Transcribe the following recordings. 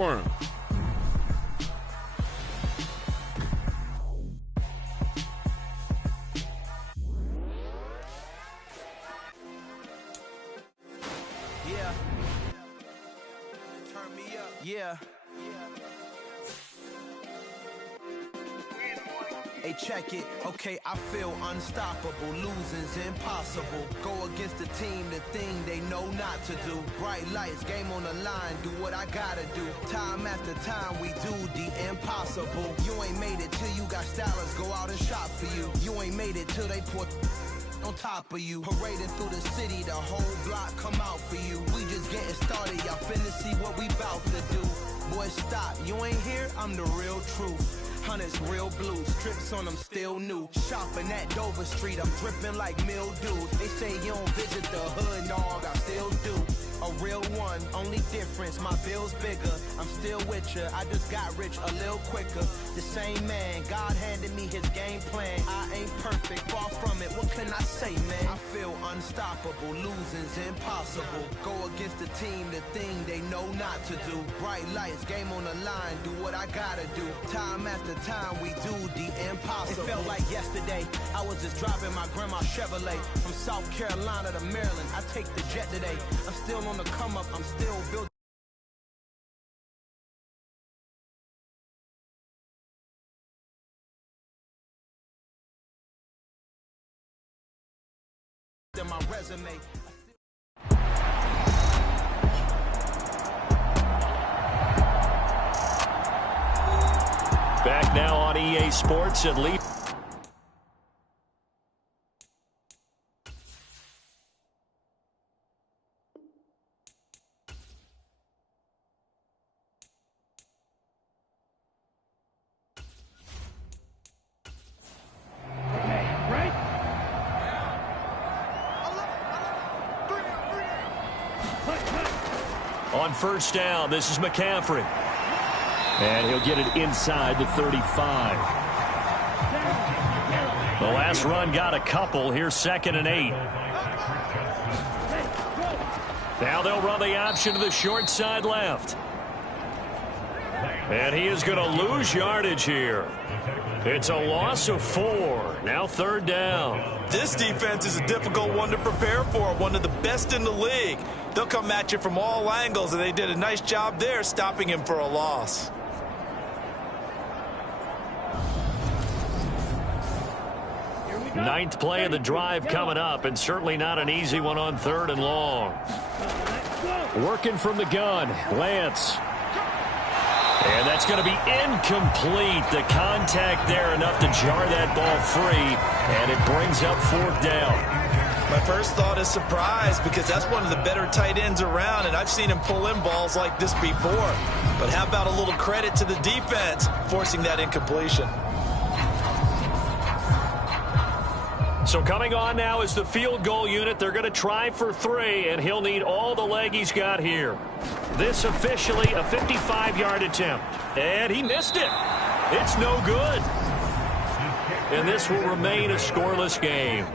Worm. Yeah. Turn me up. Yeah. Hey, check it. Okay, I feel unstoppable. Losing's impossible. Go against the team, the thing they know not to do. Bright lights, game on the line, do what I gotta do. Time after time, we do the impossible. You ain't made it till you got stylists go out and shop for you. You ain't made it till they put on top of you. Parading through the city, the whole block come out for you. We just getting started, y'all finna see what we bout to do. Boy, stop, you ain't here, I'm the real truth. Hunters, real blues, strips on them still new. Shopping at Dover Street, I'm dripping like mildew. They say you don't visit the hood, dog, I still do. A real one, only difference, my bill's bigger. I'm still with ya, I just got rich a little quicker. The same man, God handed me his game plan. I ain't perfect, far from it, what can I say, man? I feel unstoppable, losing's impossible. Go against the team, the thing they know not to do. Bright lights, game on the line, do what I gotta do. Time after time, we do the impossible. It felt like yesterday, I was just driving my grandma's Chevrolet. From South Carolina to Maryland, I take the jet today. I'm still on the come up, I'm still building my resume. Back now on EA Sports at least. On first down, this is McCaffrey. And he'll get it inside the 35. The last run got a couple. Here's 2nd and 8. Now they'll run the option to the short side left. And he is going to lose yardage here. It's a loss of 4. Now 3rd down. This defense is a difficult one to prepare for, one of the best in the league. They'll come at you from all angles, and they did a nice job there stopping him for a loss. Ninth play of the drive coming up, and certainly not an easy one on 3rd and long. Working from the gun, Lance. And that's going to be incomplete. The contact there enough to jar that ball free, and it brings up 4th down. My first thought is surprise, because that's one of the better tight ends around, and I've seen him pull in balls like this before. But how about a little credit to the defense forcing that incompletion? So coming on now is the field goal unit. They're going to try for 3, and he'll need all the leg he's got here. This officially a 55-yard attempt. And he missed it. It's no good. And this will remain a scoreless game.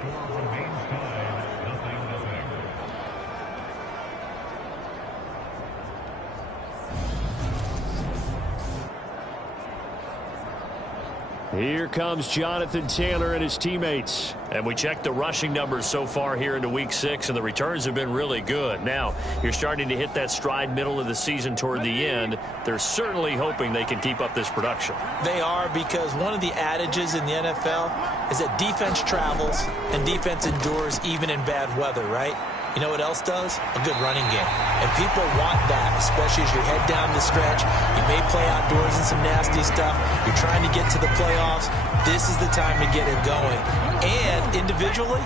Here comes Jonathan Taylor and his teammates. And we checked the rushing numbers so far here into Week 6, and the returns have been really good. Now, you're starting to hit that stride middle of the season toward the end. They're certainly hoping they can keep up this production. They are, because one of the adages in the NFL is that defense travels and defense endures even in bad weather, right? You know what else does? A good running game. And people want that, especially as you head down the stretch. You may play outdoors in some nasty stuff. You're trying to get to the playoffs. This is the time to get it going. And individually,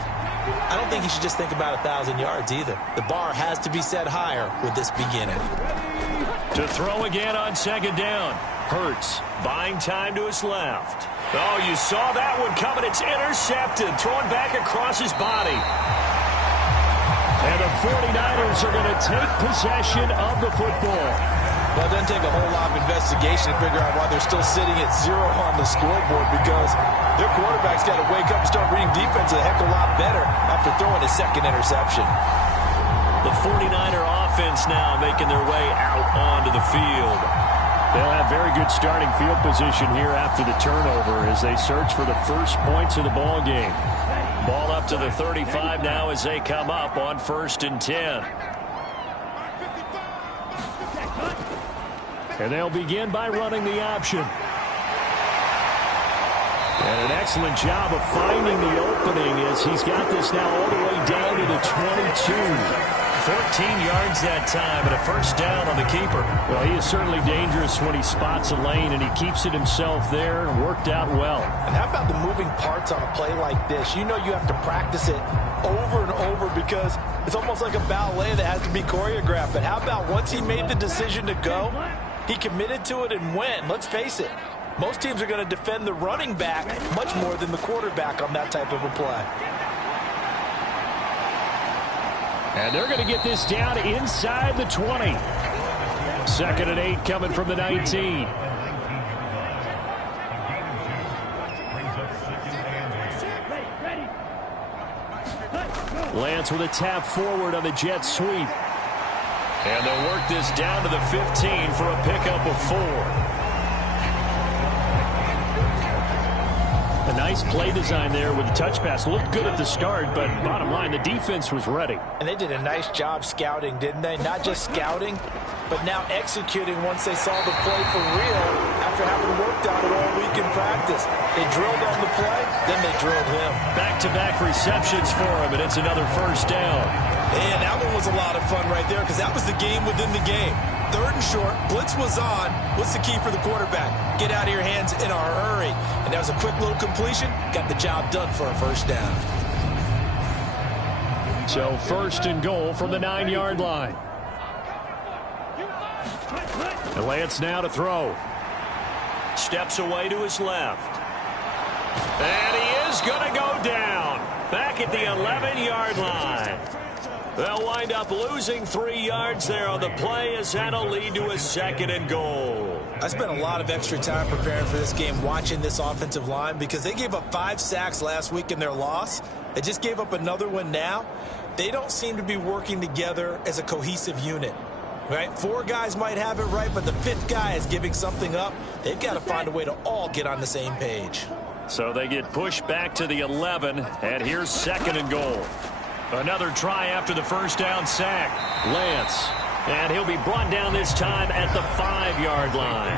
I don't think you should just think about 1,000 yards either. The bar has to be set higher with this beginning. To throw again on 2nd down. Hurts buying time to his left. Oh, you saw that one coming. It's intercepted. Thrown back across his body. And the 49ers are going to take possession of the football. Well, it doesn't take a whole lot of investigation to figure out why they're still sitting at 0 on the scoreboard, because their quarterback's got to wake up and start reading defense a heck of a lot better after throwing his 2nd interception. The 49er offense now making their way out onto the field. very good starting field position here after the turnover as they search for the first points of the ball game. Ball up to the 35 now as they come up on 1st and 10. And they'll begin by running the option. And an excellent job of finding the opening as he's got this now all the way down to the 22. 14 yards that time and a first down on the keeper. Well, he is certainly dangerous when he spots a lane, and he keeps it himself there and worked out well. And how about the moving parts on a play like this? You know you have to practice it over and over because it's almost like a ballet that has to be choreographed. But how about once he made the decision to go, he committed to it and went. Let's face it, most teams are going to defend the running back much more than the quarterback on that type of a play. And they're going to get this down inside the 20. 2nd and 8 coming from the 19. Lance with a tap forward on the jet sweep. And they'll work this down to the 15 for a pickup of 4. A nice play design there with the touch pass. Looked good at the start, but bottom line, the defense was ready. And they did a nice job scouting, didn't they? Not just scouting, but now executing once they saw the play for real after having worked on it all week in practice. They drilled on the play, then they drilled him. Back-to-back receptions for him, and it's another first down. And that one was a lot of fun right there because that was the game within the game. 3rd and short, blitz was on. What's the key for the quarterback? Get out of your hands in a hurry. And that was a quick little completion. Got the job done for a first down. So 1st and goal from the 9-yard line. And Lance now to throw. Steps away to his left. And he is going to go down. Back at the 11-yard line. They'll wind up losing 3 yards there on the play as that'll lead to a 2nd and goal. I spent a lot of extra time preparing for this game watching this offensive line because they gave up 5 sacks last week in their loss. They just gave up another one now. They don't seem to be working together as a cohesive unit. Right? 4 guys might have it right, but the 5th guy is giving something up. They've got to find a way to all get on the same page. So they get pushed back to the 11, and here's 2nd and goal. Another try after the first down sack. Lance. And he'll be brought down this time at the 5-yard line.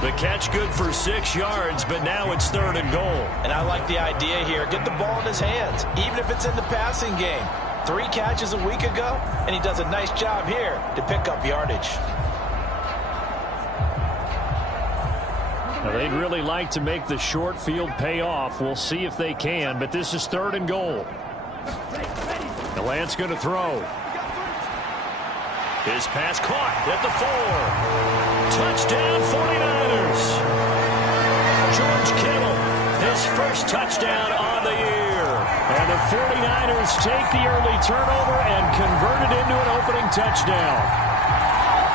The catch good for 6 yards, but now it's 3rd and goal. And I like the idea here. Get the ball in his hands, even if it's in the passing game. 3 catches a week ago, and he does a nice job here to pick up yardage. Now they'd really like to make the short field pay off. We'll see if they can, but this is 3rd and goal. The Lance going to throw. His pass caught at the 4. Touchdown 49ers. George Kittle, his first touchdown on the year. And the 49ers take the early turnover and convert it into an opening touchdown.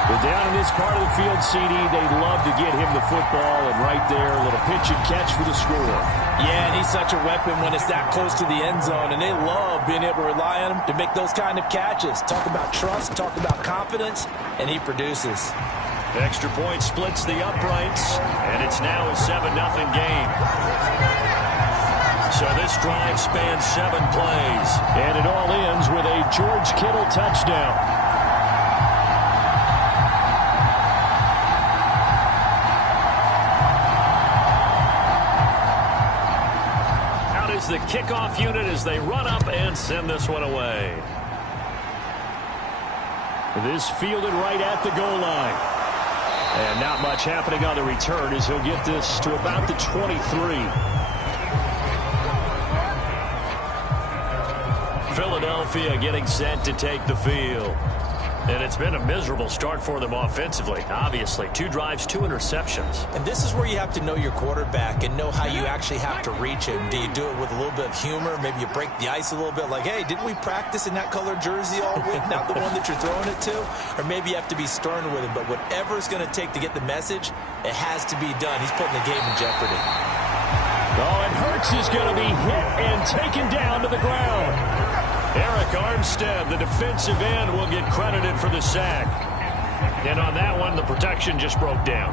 But down in this part of the field, CD, they'd love to get him the football, and right there, a little pitch and catch for the score. Yeah, and he's such a weapon when it's that close to the end zone, and they love being able to rely on him to make those kind of catches. Talk about trust, talk about confidence, and he produces. Extra point splits the uprights, and it's now a 7-0 game. So this drive spans 7 plays, and it all ends with a George Kittle touchdown. The kickoff unit as they run up and send this one away. This fielded right at the goal line. And not much happening on the return as he'll get this to about the 23. Philadelphia getting set to take the field. And it's been a miserable start for them offensively. Obviously, 2 drives, 2 interceptions. And this is where you have to know your quarterback and know how you actually have to reach him. Do you do it with a little bit of humor? Maybe you break the ice a little bit like, hey, didn't we practice in that color jersey all week? Not the one that you're throwing it to? Or maybe you have to be stern with him. But whatever it's going to take to get the message, it has to be done. He's putting the game in jeopardy. Oh, and Hurts is going to be hit and taken down to the ground. Eric Armstead, the defensive end, will get credited for the sack. And on that one, the protection just broke down.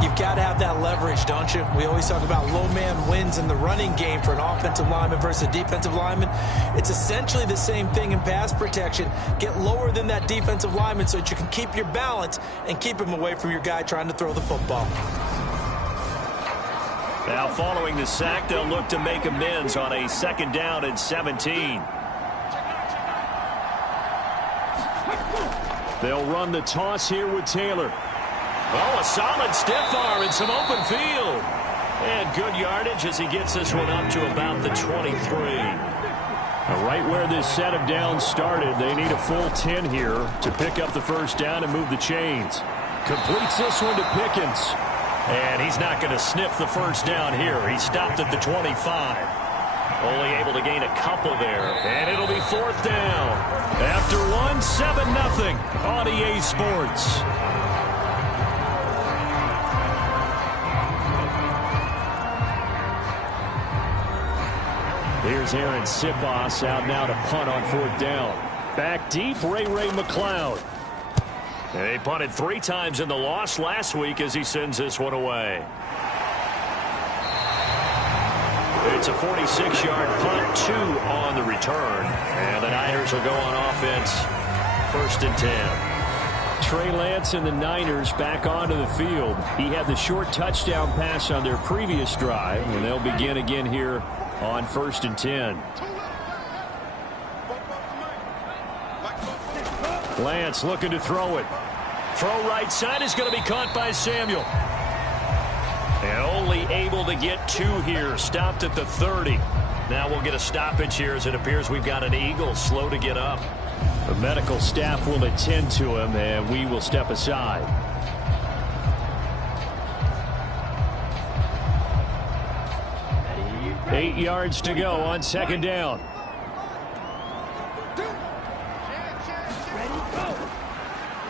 You've got to have that leverage, don't you? We always talk about low man wins in the running game for an offensive lineman versus a defensive lineman. It's essentially the same thing in pass protection. Get lower than that defensive lineman so that you can keep your balance and keep him away from your guy trying to throw the football. Now following the sack, they'll look to make amends on a 2nd down and 17. They'll run the toss here with Taylor. Oh, a solid stiff arm and some open field. And good yardage as he gets this one up to about the 23. Right where this set of downs started, they need a full 10 here to pick up the 1st down and move the chains. Completes this one to Pickens. And he's not going to sniff the 1st down here. He stopped at the 25. Only able to gain a couple there. And it'll be 4th down. After 1, 7-0 on EA Sports. Here's Aaron Sipos out now to punt on 4th down. Back deep, Ray McLeod. They punted 3 times in the loss last week as he sends this one away. It's a 46-yard punt, 2 on the return. And the Niners will go on offense, 1st and 10. Trey Lance and the Niners back onto the field. He had the short touchdown pass on their previous drive, and they'll begin again here on 1st and 10. Lance looking to throw it. Throw right side is going to be caught by Samuel. And only able to get 2 here. Stopped at the 30. Now we'll get a stoppage here as it appears we've got an Eagle slow to get up. The medical staff will attend to him, and we will step aside. Eight yards to go on 2nd down.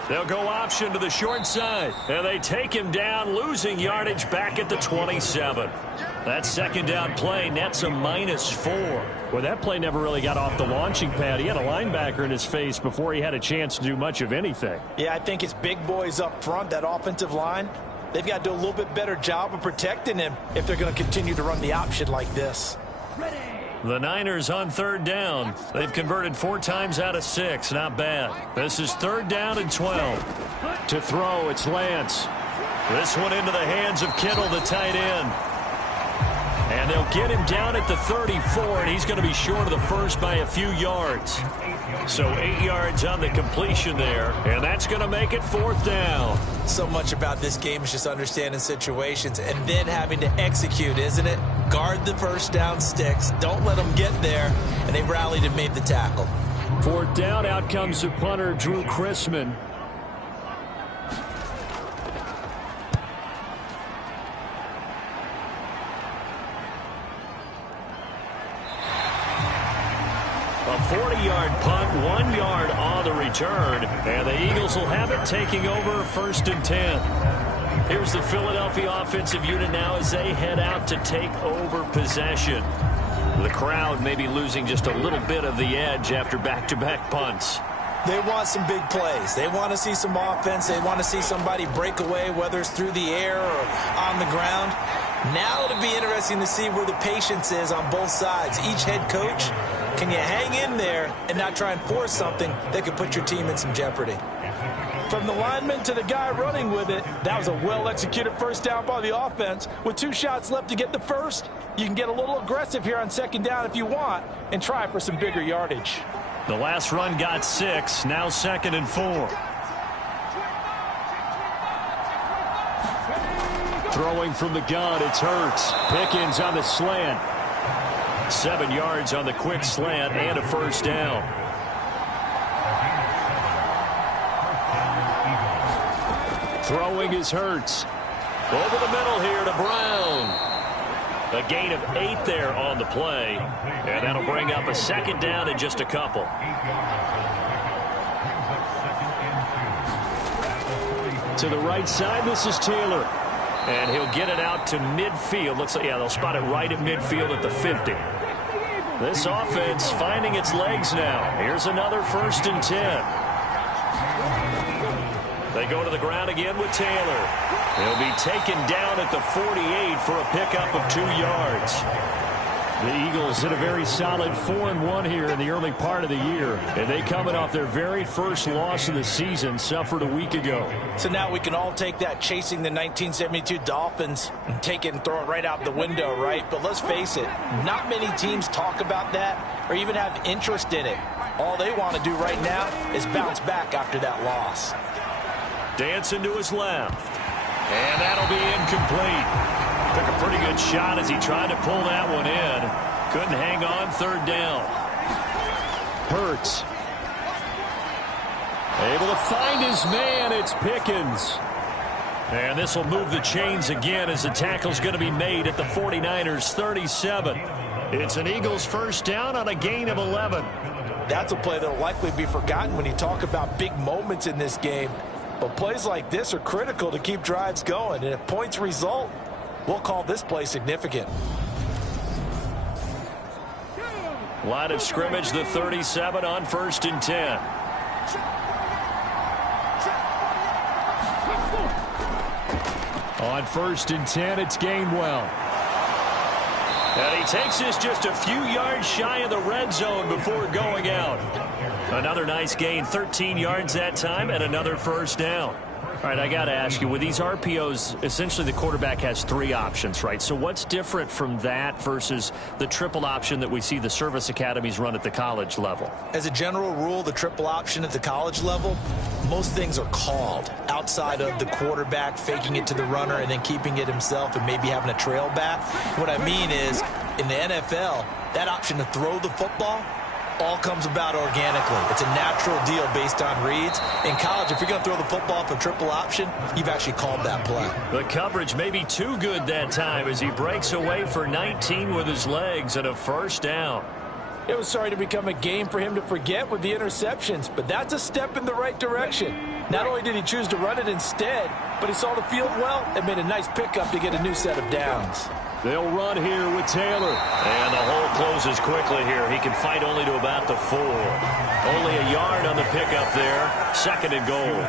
They'll go option to the short side, and they take him down, losing yardage back at the 27. That 2nd down play nets a -4. Well, that play never really got off the launching pad. He had a linebacker in his face before he had a chance to do much of anything. Yeah, I think it's big boys up front, that offensive line. They've got to do a little bit better job of protecting him if they're going to continue to run the option like this. The Niners on 3rd down. They've converted 4 times out of 6. Not bad. This is 3rd down and 12. To throw, it's Lance. This one into the hands of Kittle, the tight end. And they'll get him down at the 34, and he's going to be short of the 1st by a few yards. So 8 yards on the completion there, and that's going to make it 4th down. So much about this game is just understanding situations and then having to execute, isn't it? Guard the 1st down sticks. Don't let them get there, and they rallied and made the tackle. 4th down, out comes the punter, Drew Chrisman. A 40-yard punt, 1 yard on the return, and the Eagles will have it taking over 1st and 10. Here's the Philadelphia offensive unit now as they head out to take over possession. The crowd may be losing just a little bit of the edge after back-to-back punts. They want some big plays. They want to see some offense. They want to see somebody break away, whether it's through the air or on the ground. Now it'll be interesting to see where the patience is on both sides. Each head coach, can you hang in there and not try and force something that could put your team in some jeopardy? From the lineman to the guy running with it, that was a well-executed 1st down by the offense. With 2 shots left to get the 1st, you can get a little aggressive here on 2nd down if you want and try for some bigger yardage. The last run got 6, now 2nd and 4. Throwing from the gun, it's Hurts. Pickens on the slant. 7 yards on the quick slant and a 1st down. Throwing is Hurts. Over the middle here to Brown. A gain of 8 there on the play. And that'll bring up a 2nd down in just a couple. To the right side, this is Taylor. And he'll get it out to midfield. Looks like, yeah, they'll spot it right at midfield at the 50. This offense finding its legs now. Here's another 1st and 10. They go to the ground again with Taylor. He'll be taken down at the 48 for a pickup of 2 yards. The Eagles hit a very solid 4-1 here in the early part of the year. And they coming off their very first loss of the season, suffered a week ago. So now we can all take that chasing the 1972 Dolphins and take it and throw it right out the window, right? But let's face it, not many teams talk about that or even have interest in it. All they want to do right now is bounce back after that loss. Dancing to his left. And that'll be incomplete. Took a pretty good shot as he tried to pull that one in. Couldn't hang on, 3rd down. Hurts. Able to find his man. It's Pickens. And this will move the chains again as the tackle's going to be made at the 49ers 37. It's an Eagles 1st down on a gain of 11. That's a play that will likely be forgotten when you talk about big moments in this game. But plays like this are critical to keep drives going. And if points result, we'll call this play significant. Line of scrimmage, the 37 on 1st and 10. On 1st and 10, it's Gainwell. And he takes this just a few yards shy of the red zone before going out. Another nice gain, 13 yards that time, and another 1st down. All right, I got to ask you, with these RPOs, essentially the quarterback has 3 options, right? So what's different from that versus the triple option that we see the service academies run at the college level? As a general rule, the triple option at the college level, most things are called outside of the quarterback faking it to the runner and then keeping it himself and maybe having a trail back. What I mean is, in the NFL, that option to throw the football all comes about organically. It's a natural deal based on reads. In college, if you're going to throw the football for triple option, you've actually called that play. The coverage may be too good that time as he breaks away for 19 with his legs and a 1st down. It was starting to become a game for him to forget with the interceptions, but that's a step in the right direction. Not only did he choose to run it instead, but he saw the field well and made a nice pickup to get a new set of downs. They'll run here with Taylor. And the hole closes quickly here. He can fight only to about the 4. Only a yard on the pickup there. 2nd and goal.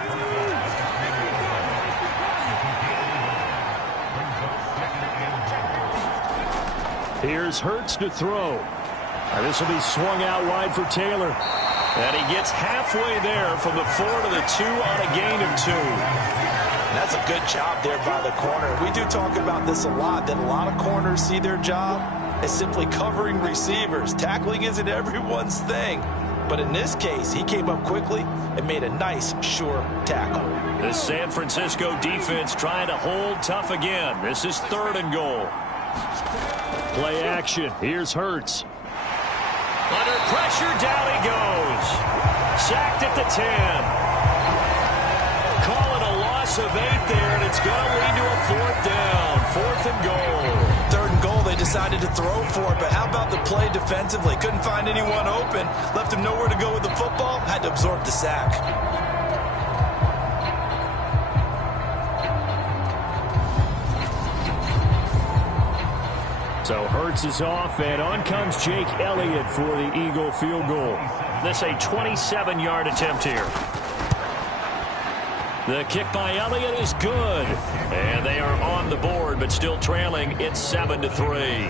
Here's Hurts to throw. And this will be swung out wide for Taylor. And he gets halfway there from the 4 to the 2 on a gain of 2. That's a good job there by the corner. We do talk about this a lot, that a lot of corners see their job as simply covering receivers. Tackling isn't everyone's thing. But in this case, he came up quickly and made a nice, sure tackle. The San Francisco defense trying to hold tough again. This is 3rd and goal. Play action. Here's Hurts. Under pressure, down he goes. Sacked at the 10. Call it a loss of 8 there, and it's going to lead to a 4th down. 4th and goal. 3rd and goal they decided to throw for, but how about the play defensively? Couldn't find anyone open. Left him nowhere to go with the football. Had to absorb the sack. So Hurts is off, and on comes Jake Elliott for the Eagle field goal. This a 27-yard attempt here. The kick by Elliott is good. And they are on the board, but still trailing. It's 7-3.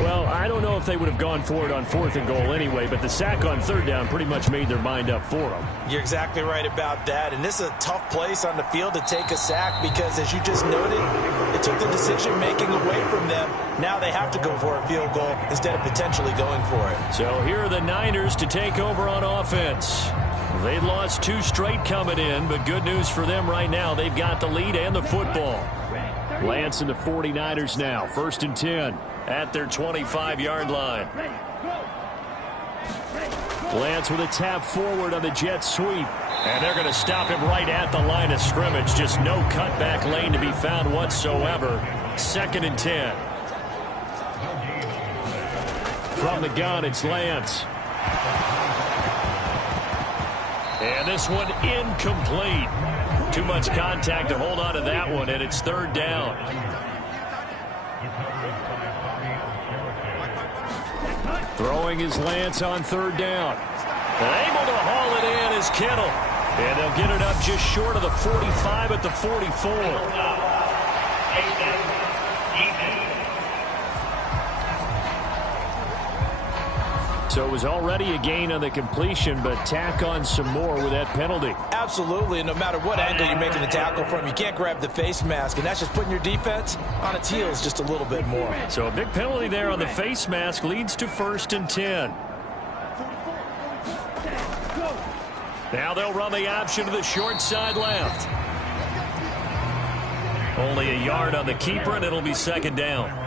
Well, I don't know if they would have gone for it on 4th and goal anyway, but the sack on 3rd down pretty much made their mind up for them. You're exactly right about that. And this is a tough place on the field to take a sack because, as you just noted, it took the decision-making away from them. Now they have to go for a field goal instead of potentially going for it. So here are the Niners to take over on offense. They'd lost 2 straight coming in, but good news for them right now. They've got the lead and the football. Lance and the 49ers now. 1st and 10. At their 25-yard line. Lance with a tap forward on the jet sweep. And they're going to stop him right at the line of scrimmage. Just no cutback lane to be found whatsoever. 2nd and 10. From the gun, it's Lance. And this one incomplete. Too much contact to hold on to that one, and it's 3rd down. Throwing is Lance on 3rd down. And able to haul it in is Kittle. And they'll get it up just short of the 45 at the 44. So it was already a gain on the completion, but tack on some more with that penalty. Absolutely, and no matter what angle you're making the tackle from, you can't grab the face mask, and that's just putting your defense on its heels just a little bit more. So a big penalty there on the face mask leads to 1st and 10. Now they'll run the option to the short side left. Only a yard on the keeper, and it'll be 2nd down.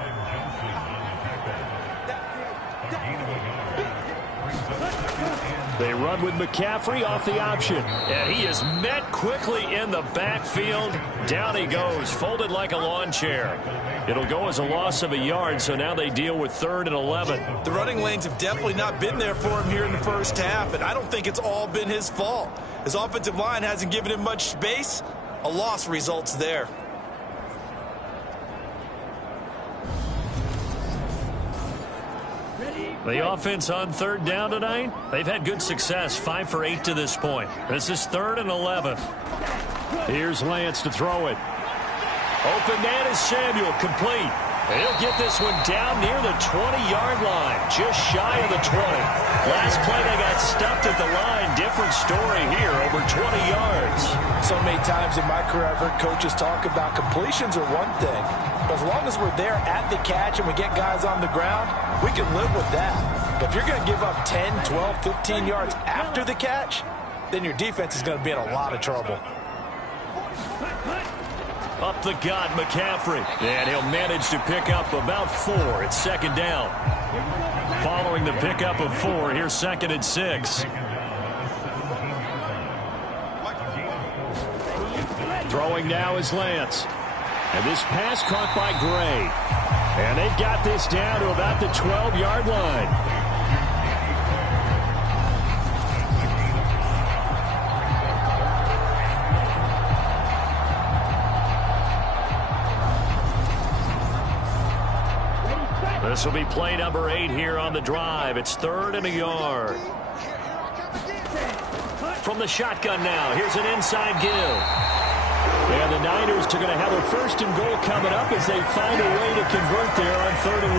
They run with McCaffrey off the option. And he is met quickly in the backfield. Down he goes, folded like a lawn chair. It'll go as a loss of a yard, so now they deal with 3rd and 11. The running lanes have definitely not been there for him here in the first half, and I don't think it's all been his fault. His offensive line hasn't given him much space. A loss results there. The offense on 3rd down tonight, they've had good success, 5 for 8 to this point. This is 3rd and 11. Here's Lance to throw it. Open man is Samuel, complete. He'll get this one down near the 20-yard line, just shy of the 20. Last play they got stuffed at the line. Different story here, over 20 yards. So many times in my career I've heard coaches talk about completions are one thing, but as long as we're there at the catch and we get guys on the ground, we can live with that. But if you're going to give up 10, 12, 15 yards after the catch, then your defense is going to be in a lot of trouble. Up the gut, McCaffrey. And he'll manage to pick up about 4. It's 2nd down. Following the pickup of 4, here's 2nd and 6. Throwing now is Lance. And this pass caught by Gray. And they've got this down to about the 12-yard line. This will be play number 8 here on the drive. It's 3rd and a yard. From the shotgun now, here's an inside give. And the Niners are going to have a 1st and goal coming up as they find a way to convert there on 3rd and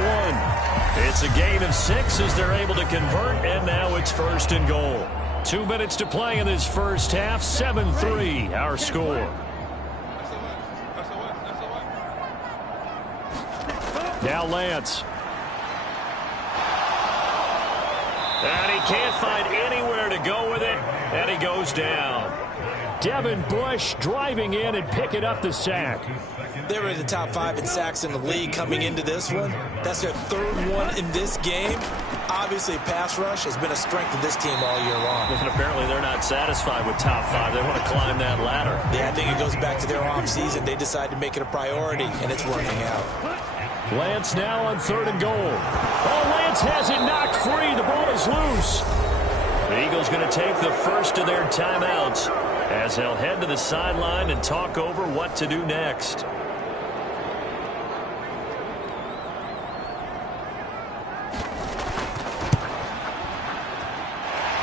1. It's a gain of 6 as they're able to convert, and now it's 1st and goal. 2 minutes to play in this first half, 7-3 our score. Now Lance. And he can't find anywhere to go with it, and he goes down. Devin Bush driving in and picking up the sack. They were in the top 5 in sacks in the league coming into this one. That's their 3rd one in this game. Obviously, pass rush has been a strength of this team all year long. And apparently they're not satisfied with top 5. They want to climb that ladder. Yeah, I think it goes back to their offseason. They decided to make it a priority, and it's working out. Lance now on 3rd and goal. Oh, Lance has it knocked free. The ball is loose. The Eagles going to take the first of their timeouts as they'll head to the sideline and talk over what to do next.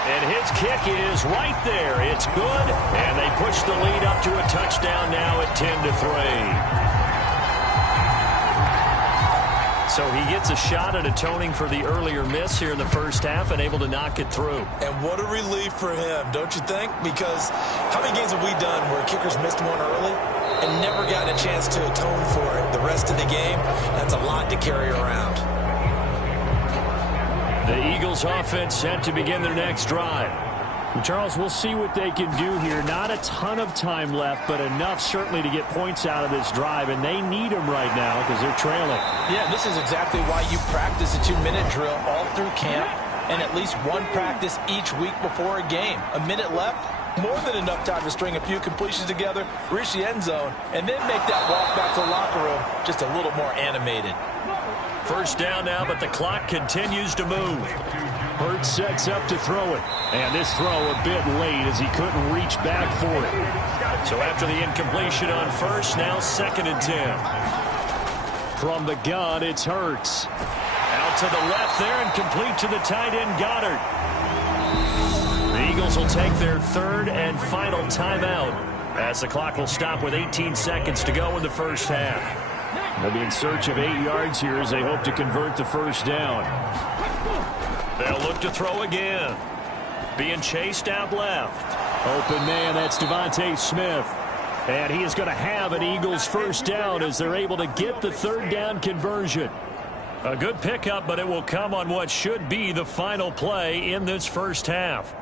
And his kick is right there. It's good, and they push the lead up to a touchdown now at 10-3. So he gets a shot at atoning for the earlier miss here in the first half and able to knock it through. And what a relief for him, don't you think? Because how many games have we done where kickers missed one early and never gotten a chance to atone for it the rest of the game? That's a lot to carry around. The Eagles offense set to begin their next drive. And Charles, we'll see what they can do here. Not a ton of time left, but enough certainly to get points out of this drive, and they need them right now because they're trailing. Yeah, this is exactly why you practice a 2-minute drill all through camp and at least one practice each week before a game. A minute left, more than enough time to string a few completions together, reach the end zone, and then make that walk back to the locker room just a little more animated. First down now, but the clock continues to move. Hurts sets up to throw it. And this throw a bit late as he couldn't reach back for it. So after the incompletion on first, now 2nd and 10. From the gun, it's Hurts. Out to the left there and complete to the tight end Goddard. The Eagles Eagles will take their third and final timeout as the clock will stop with 18 seconds to go in the first half. They'll be in search of 8 yards here as they hope to convert the first down. They'll look to throw again. Being chased out left. Open man, that's Devontae Smith. And he is going to have an Eagles first down as they're able to get the third down conversion. A good pickup, but it will come on what should be the final play in this first half.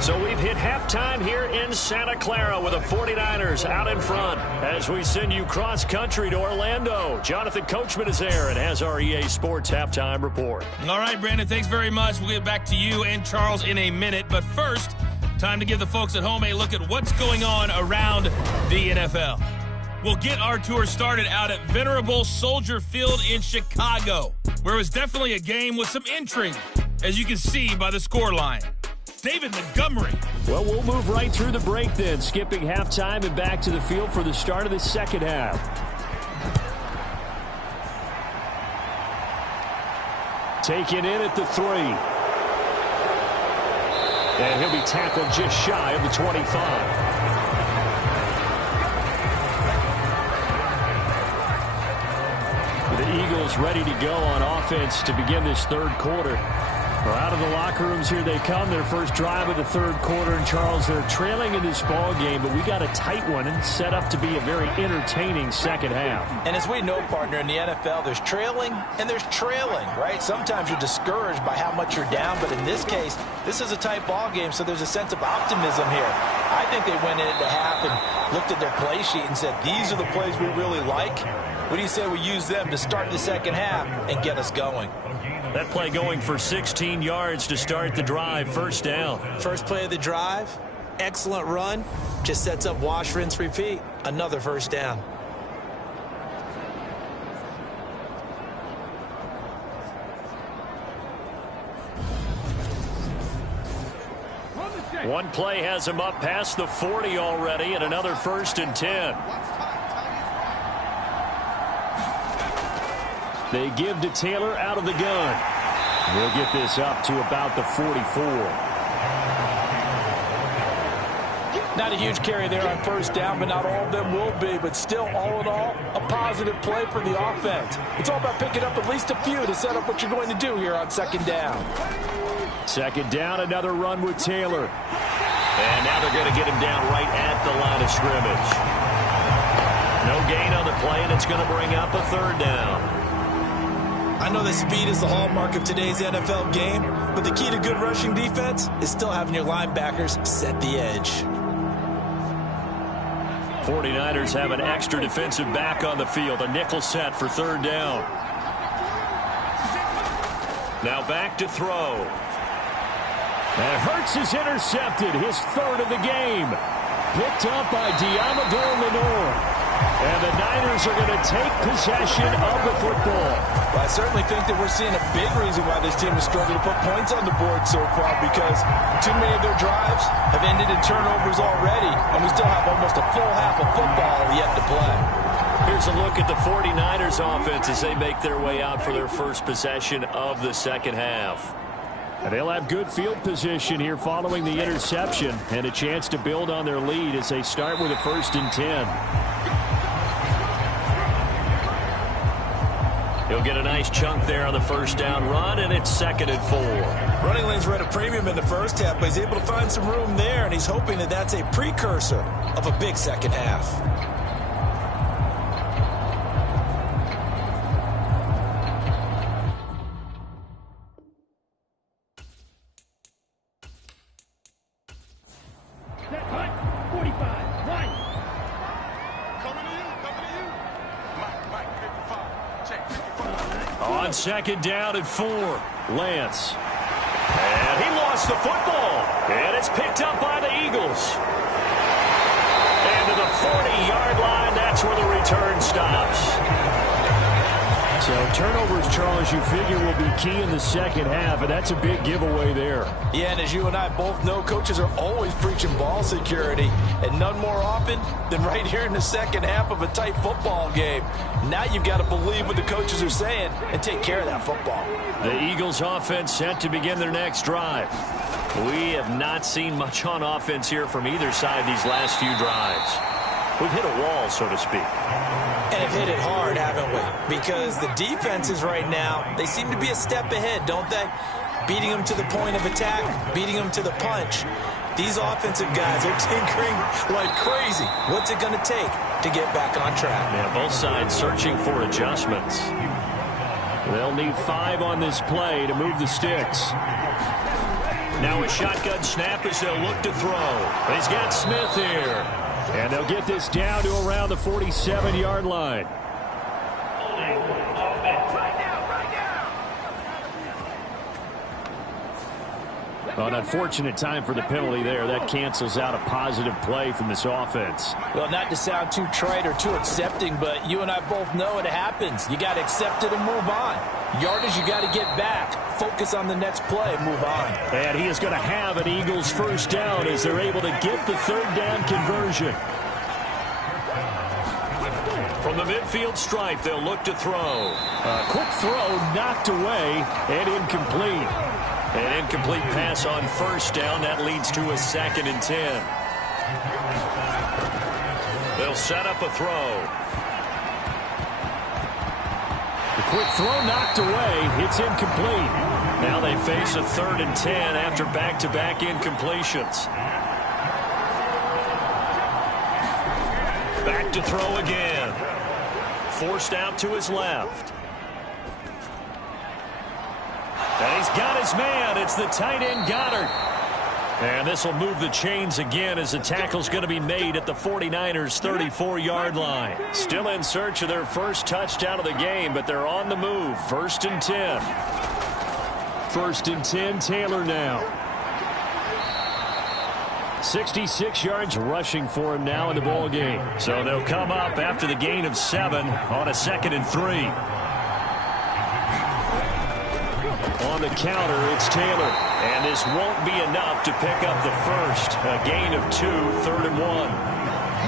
So we've hit halftime here in Santa Clara with the 49ers out in front as we send you cross-country to Orlando. Jonathan Coachman is there and has our EA Sports halftime report. All right, Brandon, thanks very much. We'll get back to you and Charles in a minute. But first, time to give the folks at home a look at what's going on around the NFL. We'll get our tour started out at Venerable Soldier Field in Chicago, where it was definitely a game with some intrigue, as you can see by the scoreline. David Montgomery. Well, we'll move right through the break then, skipping halftime and back to the field for the start of the second half. Taken in at the 3. And he'll be tackled just shy of the 25. The Eagles ready to go on offense to begin this third quarter. Well, out of the locker rooms here they come, their first drive of the third quarter. And, Charles, they're trailing in this ball game, but we got a tight one and set up to be a very entertaining second half. And as we know, partner, in the NFL, there's trailing and there's trailing, right? Sometimes you're discouraged by how much you're down, but in this case, this is a tight ball game, so there's a sense of optimism here. I think they went into half and looked at their play sheet and said, these are the plays we really like. What do you say we use them to start the second half and get us going? That play going for 16 yards to start the drive, first down. First play of the drive, excellent run, just sets up wash, rinse, repeat. Another first down. One play has him up past the 40 already, and another 1st and 10. They give to Taylor out of the gun. We'll get this up to about the 44. Not a huge carry there on first down, but not all of them will be. But still, all in all, a positive play for the offense. It's all about picking up at least a few to set up what you're going to do here on second down. Second down, another run with Taylor. And now they're going to get him down right at the line of scrimmage. No gain on the play, and it's going to bring up a third down. I know that speed is the hallmark of today's NFL game, but the key to good rushing defense is still having your linebackers set the edge. 49ers have an extra defensive back on the field, a nickel set for third down. Now back to throw. And Hurts is intercepted, his third of the game. Picked up by Diamador Lenore. And the Niners are going to take possession of the football. Well, I certainly think that we're seeing a big reason why this team has struggled to put points on the board so far, because too many of their drives have ended in turnovers already, and we still have almost a full half of football yet to play. Here's a look at the 49ers offense as they make their way out for their first possession of the second half. And they'll have good field position here following the interception and a chance to build on their lead as they start with a 1st and 10. He'll get a nice chunk there on the first down run, and it's 2nd and 4. Running lanes were at a premium in the first half, but he's able to find some room there, and he's hoping that that's a precursor of a big second half. On 2nd down and 4, Lance. And he lost the football. And it's picked up by the Eagles. And to the 40-yard line, that's where the return stops. So So turnovers, Charles, you figure will be key in the second half, and that's a big giveaway there. Yeah, and as you and I both know, coaches are always preaching ball security, and none more often than right here in the second half of a tight football game. Now you've got to believe what the coaches are saying and take care of that football. The Eagles offense set to begin their next drive. We have not seen much on offense here from either side these last few drives. We've hit a wall, so to speak. And have hit it hard, haven't we? Because the defenses right now, they seem to be a step ahead, don't they? Beating them to the point of attack, beating them to the punch. These offensive guys are tinkering like crazy. What's it going to take to get back on track? Yeah, both sides searching for adjustments. They'll need 5 on this play to move the sticks. Now a shotgun snap as they'll look to throw. He's got Smith here. And they'll get this down to around the 47-yard line. An unfortunate time for the penalty there. That cancels out a positive play from this offense. Well, not to sound too trite or too accepting, but you and I both know it happens. You got to accept it and move on. Yardage, you got to get back. Focus on the next play. Move on. And he is going to have an Eagles first down as they're able to get the third down conversion. From the midfield stripe, they'll look to throw. A quick throw knocked away and incomplete. An incomplete pass on first down. That leads to a 2nd and 10. They'll set up a throw. The quick throw knocked away. It's incomplete. Now they face a 3rd and 10 after back-to-back incompletions. Back to throw again. Forced out to his left. And he's got his man. It's the tight end Goddard. And this will move the chains again as the tackle's going to be made at the 49ers' 34-yard line. Still in search of their first touchdown of the game, but they're on the move. 1st and 10. 1st and 10, Taylor now. 66 yards rushing for him now in the ball game. So they'll come up after the gain of 7 on a 2nd and 3. On the counter, it's Taylor. And this won't be enough to pick up the first. A gain of 2, 3rd and 1.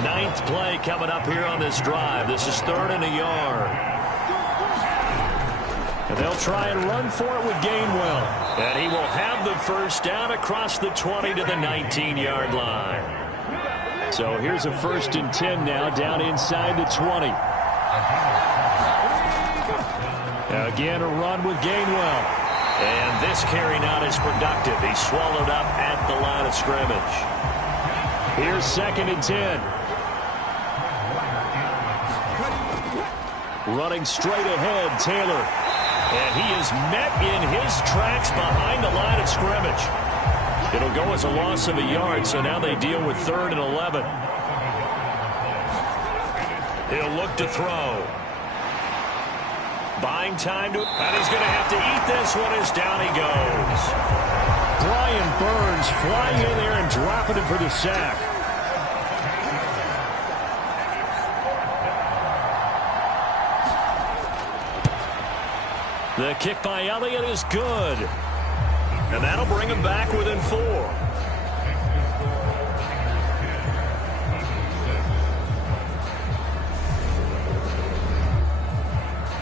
9th play coming up here on this drive. This is 3rd and a yard. And they'll try and run for it with Gainwell. And he will have the first down across the 20 to the 19-yard line. So here's a 1st and 10 now down inside the 20. Again, a run with Gainwell. And this carry not as productive. He's swallowed up at the line of scrimmage. Here's 2nd and 10. Running straight ahead, Taylor. And he is met in his tracks behind the line of scrimmage. It'll go as a loss of a yard, so now they deal with 3rd and 11. He'll look to throw. Buying time to, and he's going to have to eat this one as down he goes. Brian Burns flying in there and dropping him for the sack. The kick by Elliott is good. And that'll bring him back within 4.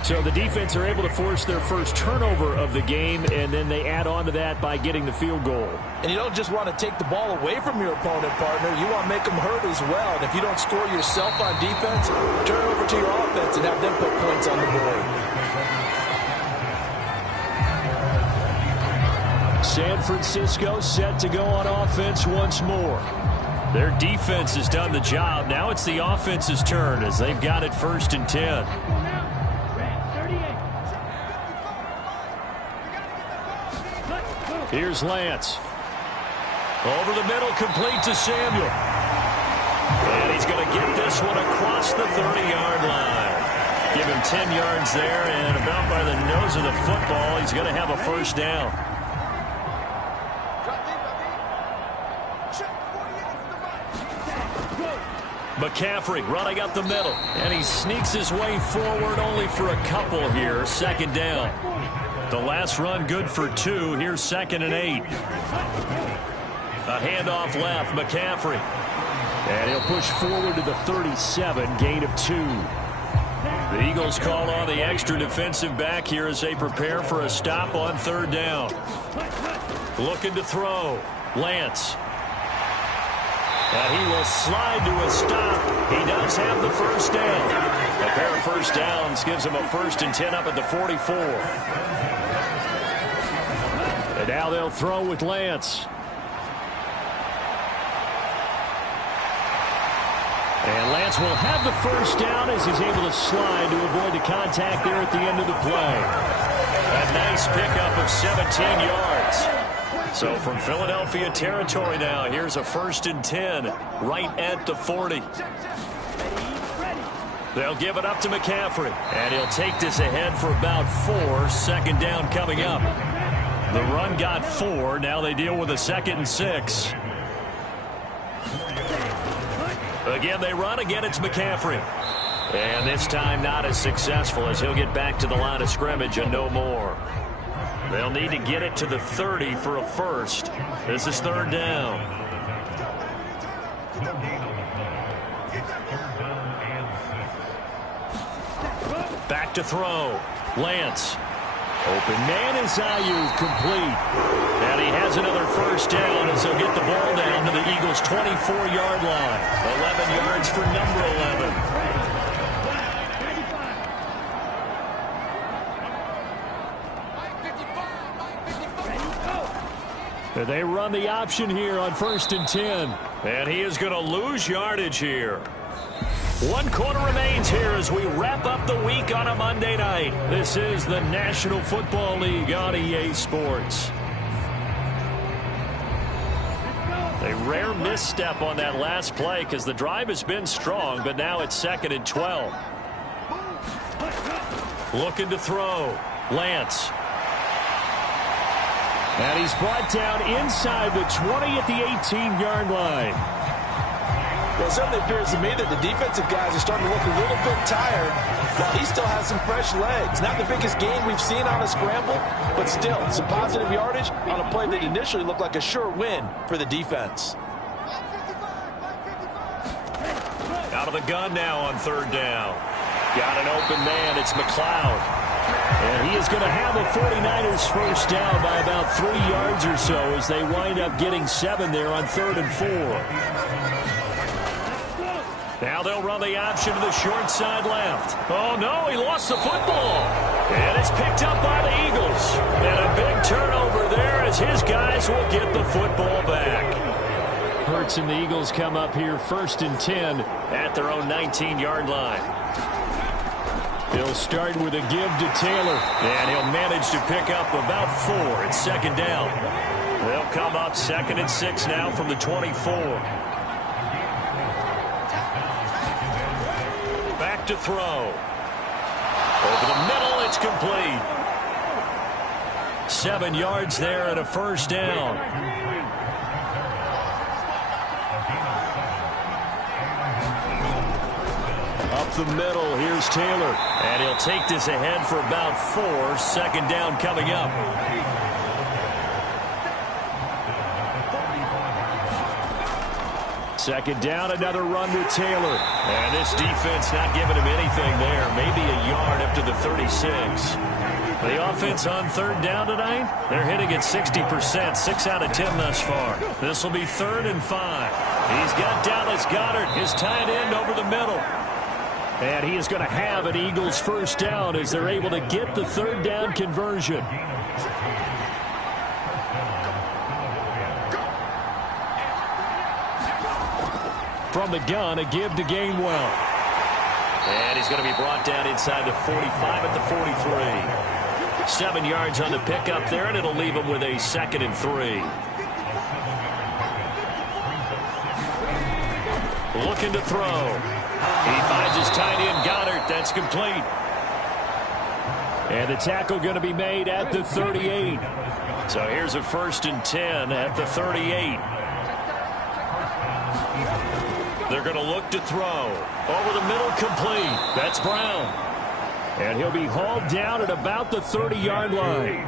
So the defense are able to force their first turnover of the game, and then they add on to that by getting the field goal. And you don't just want to take the ball away from your opponent, partner. You want to make them hurt as well. And if you don't score yourself on defense, turn it over to your offense and have them put points on the board. San Francisco set to go on offense once more. Their defense has done the job. Now it's the offense's turn as they've got it 1st and 10. Here's Lance. Over the middle, complete to Samuel. And he's going to get this one across the 30-yard line. Give him 10 yards there, and about by the nose of the football, he's going to have a first down. McCaffrey running up the middle. And he sneaks his way forward only for a couple here. Second down. The last run good for 2. Here's 2nd and 8. A handoff left. McCaffrey. And he'll push forward to the 37. Gain of 2. The Eagles call on the extra defensive back here as they prepare for a stop on 3rd down. Looking to throw. Lance. And he will slide to a stop. He does have the first down. A pair of first downs gives him a 1st and 10 up at the 44. And now they'll throw with Lance. And Lance will have the first down as he's able to slide to avoid the contact there at the end of the play. A nice pickup of 17 yards. So from Philadelphia territory now, here's a 1st and 10 right at the 40. They'll give it up to McCaffrey. And he'll take this ahead for about 4. 2nd down coming up. The run got 4. Now they deal with a 2nd and 6. Again, they run. Again, it's McCaffrey. And this time not as successful as he'll get back to the line of scrimmage and no more. They'll need to get it to the 30 for a 1st. This is 3rd down. Back to throw. Lance. Open man is Ayuk, complete. And he has another 1st down as he'll get the ball down to the Eagles' 24-yard line. 11 yards for number 11. They run the option here on 1st and 10. And he is going to lose yardage here. 1 quarter remains here as we wrap up the week on a Monday night. This is the National Football League on EA Sports. A rare misstep on that last play because the drive has been strong, but now it's 2nd and 12. Looking to throw. Lance. And he's brought down inside the 20 at the 18-yard line. Well, it certainly appears to me that the defensive guys are starting to look a little bit tired while he still has some fresh legs. Not the biggest gain we've seen on a scramble, but still some positive yardage on a play that initially looked like a sure win for the defense. Out of the gun now on 3rd down. Got an open man. It's McLeod. And he is going to have a 49ers first down by about 3 yards or so as they wind up getting 7 there on 3rd and 4. Now they'll run the option to the short side left. Oh, no, he lost the football. And it's picked up by the Eagles. And a big turnover there as his guys will get the football back. Hurts and the Eagles come up here 1st and 10 at their own 19-yard line. He'll start with a give to Taylor. And he'll manage to pick up about 4. It's 2nd down. They'll come up 2nd and 6 now from the 24. Back to throw. Over the middle, it's complete. 7 yards there and a 1st down. Up the middle, here's Taylor. And he'll take this ahead for about 4. 2nd down coming up. Second down, another run with Taylor. And this defense not giving him anything there. Maybe a yard up to the 36. The offense on 3rd down tonight, they're hitting at 60%, 6 out of 10 thus far. This will be 3rd and 5. He's got Dallas Goedert, his tight end, over the middle. And he is going to have an Eagles first down as they're able to get the 3rd down conversion. From the gun, a give to Gainwell. And he's going to be brought down inside the 45 at the 43. 7 yards on the pickup there, and it'll leave him with a 2nd and 3. Looking to throw. He finds his tight end, Goddard. That's complete. And the tackle going to be made at the 38. So here's a 1st and 10 at the 38. They're going to look to throw. Over the middle, complete. That's Brown. And he'll be hauled down at about the 30-yard line.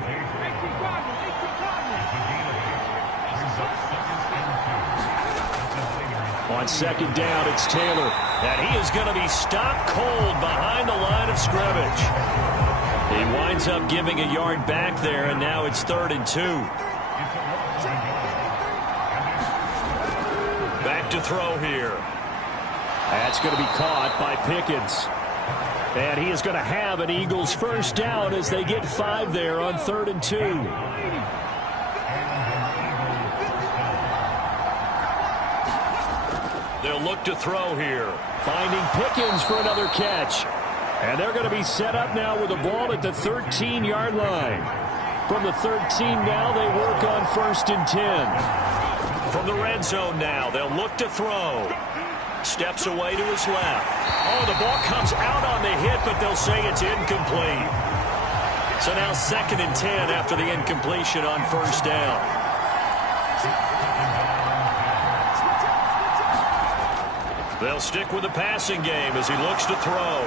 On second down, it's Taylor. And he is going to be stopped cold behind the line of scrimmage. He winds up giving a yard back there, and now it's 3rd and 2. Back to throw here. That's going to be caught by Pickens. And he is going to have an Eagles first down as they get 5 there on 3rd and 2. They'll look to throw here. Finding Pickens for another catch. And they're going to be set up now with the ball at the 13-yard line. From the 13 now, they work on 1st and 10. From the red zone now, they'll look to throw. Steps away to his left. Oh, the ball comes out on the hit, but they'll say it's incomplete. So now 2nd and 10 after the incompletion on 1st down. They'll stick with the passing game as he looks to throw.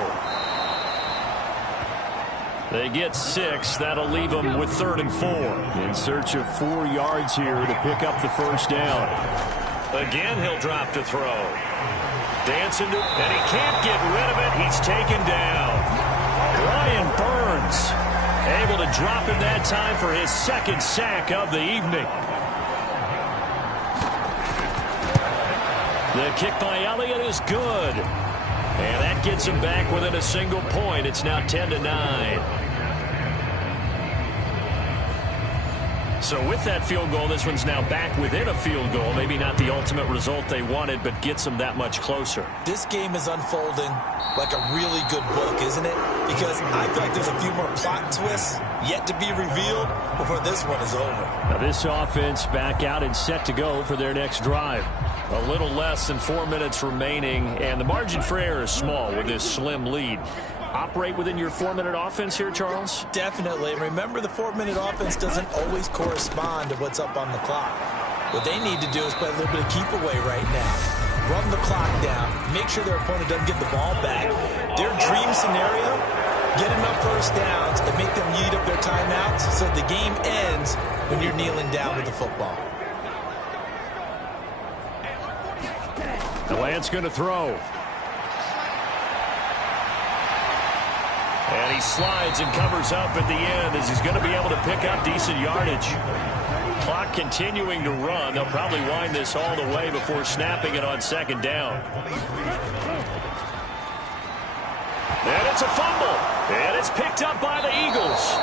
They get 6. That'll leave them with 3rd and 4. In search of 4 yards here to pick up the first down. Again, he'll drop to throw. Dancing to, and he can't get rid of it. He's taken down. Ryan Burns able to drop him that time for his 2nd sack of the evening. The kick by Elliott is good. And that gets him back within a single point. It's now 10-9. So with that field goal, this one's now back within a field goal. Maybe not the ultimate result they wanted, but gets them that much closer. This game is unfolding like a really good book, isn't it? Because I feel like there's a few more plot twists yet to be revealed before this one is over. Now this offense back out and set to go for their next drive. A little less than 4 minutes remaining, and the margin for error is small with this slim lead. Operate within your 4-minute offense here, Charles? Definitely. Remember, the 4-minute offense doesn't always correspond to what's up on the clock. What they need to do is play a little bit of keep away right now. Run the clock down. Make sure their opponent doesn't get the ball back. Their dream scenario, get enough first downs and make them eat up their timeouts so the game ends when you're kneeling down with the football. The Lance going to throw. And he slides and covers up at the end as he's going to be able to pick up decent yardage. Clock continuing to run. They'll probably wind this all the way before snapping it on 2nd down. And it's a fumble. And it's picked up by the Eagles.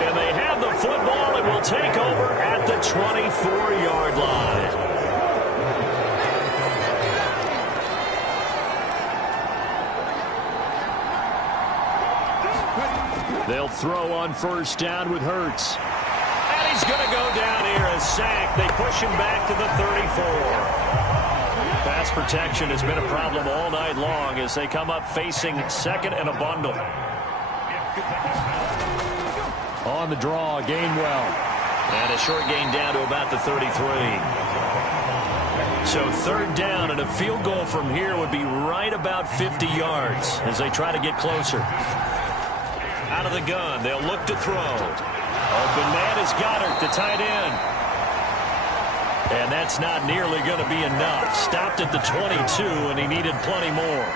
And they have the football and will take over at the 24-yard line. They'll throw on 1st down with Hurts. And he's going to go down here, a sack. They push him back to the 34. Pass protection has been a problem all night long as they come up facing 2nd and a bundle. On the draw, Gainwell. And a short gain down to about the 33. So 3rd down, and a field goal from here would be right about 50 yards as they try to get closer. Out of the gun, they'll look to throw. Open man is Goddard, the tight end. And that's not nearly going to be enough. Stopped at the 22, and he needed plenty more.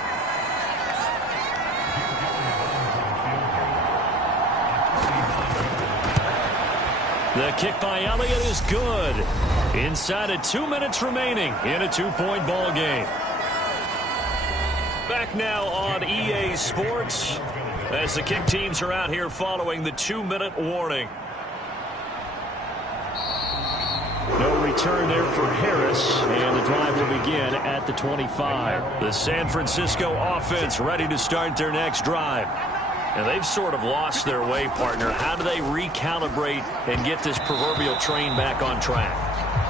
The kick by Elliott is good. Inside of 2 minutes remaining in a 2-point ball game. Back now on EA Sports as the kick teams are out here following the 2-minute warning. No return there for Harris, and the drive will begin at the 25. The San Francisco offense ready to start their next drive. And they've sort of lost their way, partner. How do they recalibrate and get this proverbial train back on track?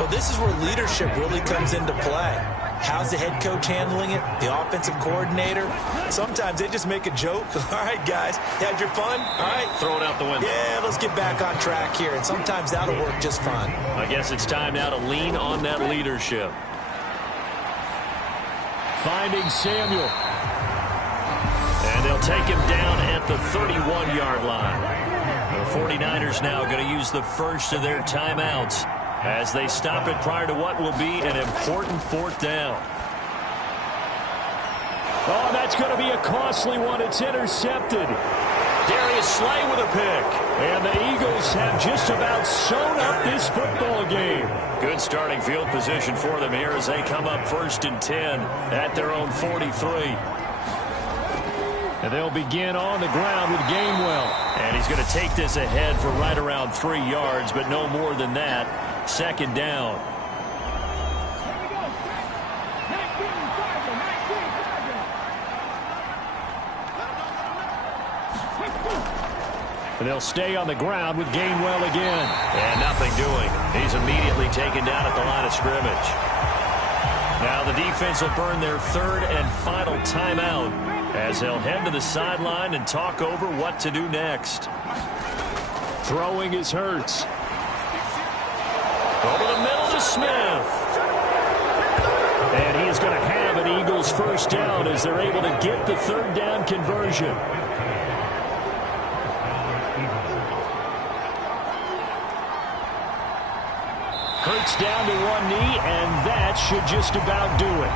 Well, this is where leadership really comes into play. How's the head coach handling it? The offensive coordinator? Sometimes they just make a joke. All right, guys, had your fun? All right. Throw it out the window. Yeah, let's get back on track here. And sometimes that'll work just fine. I guess it's time now to lean on that leadership. finding Samuel. And they'll take him down at the 31-yard line. The 49ers now going to use the first of their timeouts as they stop it prior to what will be an important fourth down. Oh, that's going to be a costly one. It's intercepted. Darius Slay with a pick. And the Eagles have just about sewn up this football game. Good starting field position for them here as they come up 1st and 10 at their own 43. And they'll begin on the ground with Gainwell. And he's going to take this ahead for right around 3 yards, but no more than that. 2nd down. And they'll stay on the ground with Gainwell again. And nothing doing. He's immediately taken down at the line of scrimmage. Now the defense will burn their 3rd and final timeout as they'll head to the sideline and talk over what to do next. Throwing is Hurts. Over the middle to Smith. And he is going to have an Eagles first down as they're able to get the 3rd down conversion. Hurts down to one knee, and that should just about do it.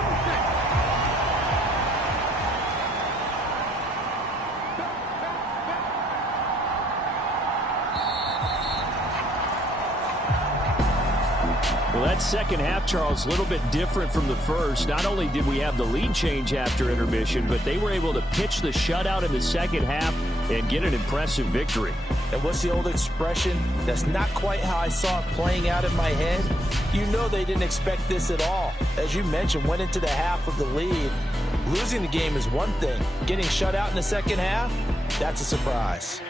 Well, that second half, Charles, a little bit different from the first. Not only did we have the lead change after intermission, but they were able to pitch the shutout in the second half and get an impressive victory. And what's the old expression? That's not quite how I saw it playing out in my head. You know they didn't expect this at all. As you mentioned, went into the half with the lead. Losing the game is one thing. Getting shut out in the second half, that's a surprise.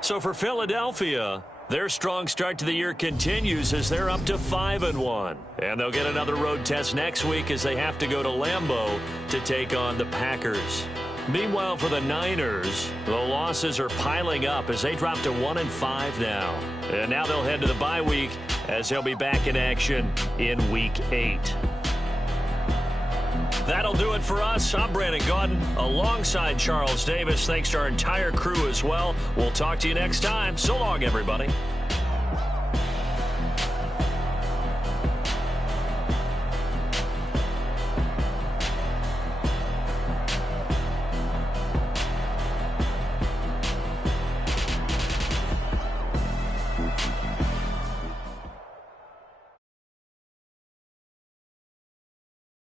So for Philadelphia, their strong start to the year continues as they're up to 5-1. And they'll get another road test next week as they have to go to Lambeau to take on the Packers. Meanwhile, for the Niners, the losses are piling up as they drop to 1-5 now. And now they'll head to the bye week as they'll be back in action in Week 8. That'll do it for us. I'm Brandon Gaudin alongside Charles Davis. Thanks to our entire crew as well. We'll talk to you next time. So long, everybody.